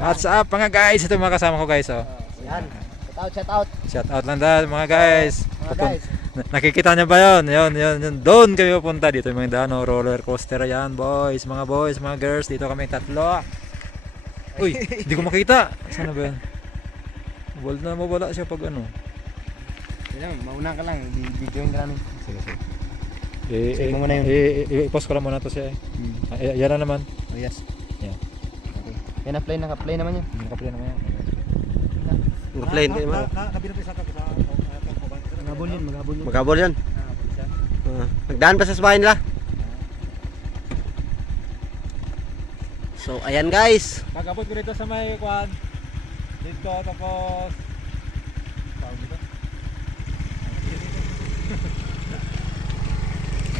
What's up mga guys? Ito mga kasama ko guys. Oh. Yan. Shout out. Shout out lang dahil mga guys. Mga guys. Nakikita niyo ba yun? Yun. Doon kami pupunta. Dito yung mga dano, roller coaster yan boys. Mga girls. Dito kami tatlo. Uy, hindi ko makita. Sana ba yan? Mawala siya pag ano. Yan, mauna ka lang. Videoin ka lang. Sige. Sige mo muna yun. I-post ko lang muna to siya. Yan na naman. Oh yes. Yan. Okay. Yan na play, naka-play naman yun. Naka-play naman yan. Naka-play kayo man. Magabol yun. Magkabol yan. Nagdaan pa sa bahay nila. So ayan guys. Magabot ko dito sa may kwan. Dito tapos tawag dito.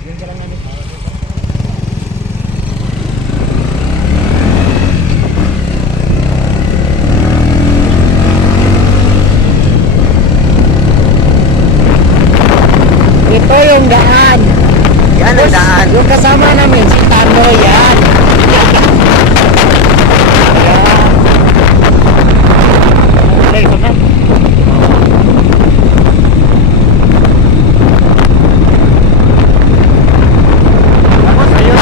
Yun ka lang namin. Ito yung daan. Yan ang daan. Yung kasama namin si Tano yan. Play ko na. Tapos ayun.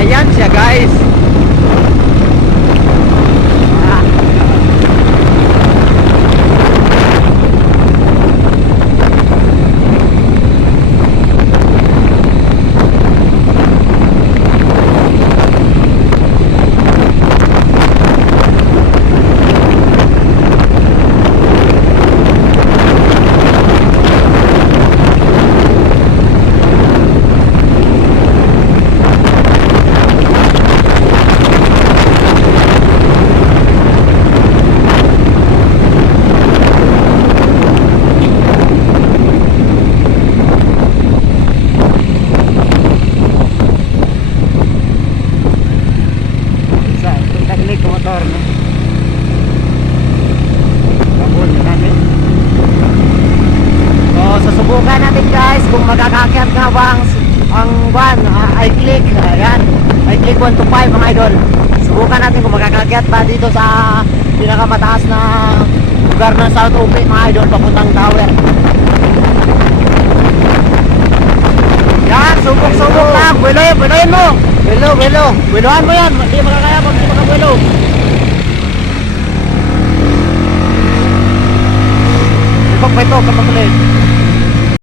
Ayan siya guys. Motor no. Kabul na natin. So susubukan natin guys kung magkakakyat nga ba ang van I-click. Ayan, I-click 1 to 5 mga idol. Subukan natin kung magkakakyat ba dito sa pinakamataas na lugar ng South UP mga idol papuntang tower. Yan, subok lang. Bueloyin mo. Buelohan mo yan. Hindi makakaya pag hindi makabuelo. Ipag pa ito kapag ulit.